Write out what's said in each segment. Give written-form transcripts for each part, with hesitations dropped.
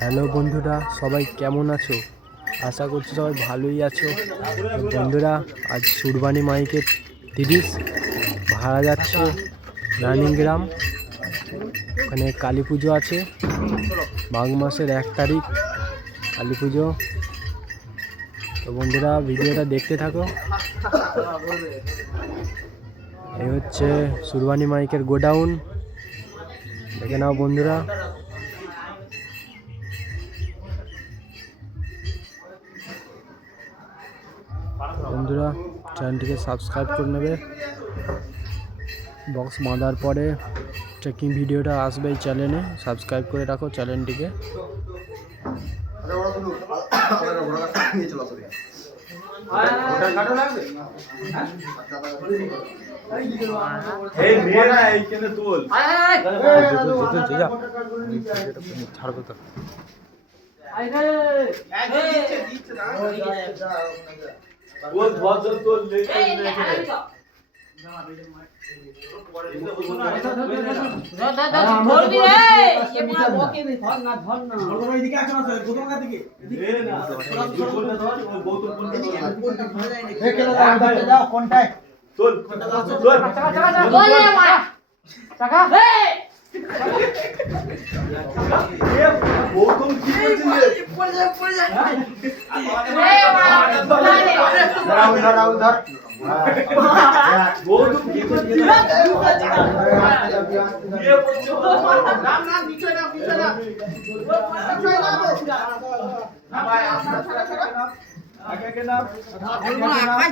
Hello বন্ধুরা, সবাই কেমন আছো? আশা করছি সবাই ভালোই আছো। বন্ধুরা, আজ সুরবানি মাইকের 30 ভাড়া যাচ্ছে রানিংগ্রাম। ওখানে কালী পুজো আছে, মাঘ মাসের 1 তারিখ কালী পুজো। তো বন্ধুরা, ভিডিওটা দেখতে থাকো। এই হচ্ছে সুরবানি মাইকের গোডাউন, দেখে নাও বন্ধুরা। বন্ধুরা, চ্যানেলটিকে সাবস্ক্রাইব করে নেবে। বক্স বাঁধার পরে ট্রেকিং ভিডিওটা আসবে এই চ্যানেলে, সাবস্ক্রাইব করে রাখো চ্যানেলটিকে।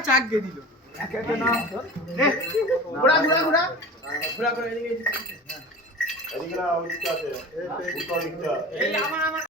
চাক দিয়ে দিল ঘোরা ঘোরা ঘোরা ঘোরা করে এদিকে